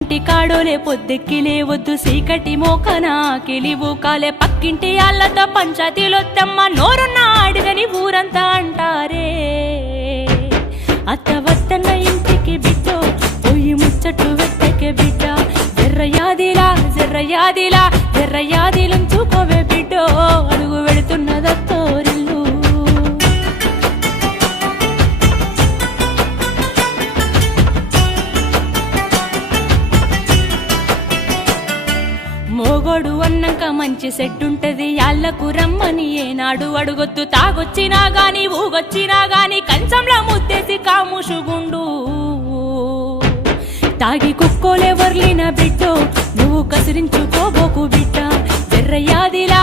ఇంటి కాడోలే పొద్దెక్కి లేవద్దు సీకటి మోకనా కిలివు కాలే పక్కింటి అల్లతో పంచాయతీలొత్తమ్మ నోరున్న అడిగని ఊరంతా అంటారే అత్త వద్దన్న ఇంటికి బిడ్డో పోయి ముచ్చట్టు వెత్తకే బిడ్డ జర్రయాదిలుంచుకోవే బిడ్డో అడుగు వెళుతున్నదత్తోరిల్లు మోగోడు అన్నాక మంచి సెట్టుంటది యాళ్లకు రమ్మని ఏనాడు అడుగొద్దు తాగొచ్చినా గాని ఊగొచ్చినా గాని కంచంలో ముత్తేసి కాముషుగుండు తాగి కుక్కోలే వర్లిన బిడ్డో నువ్వు కసిరించుకోబోకు బిడ్డ జర్రయాదిలు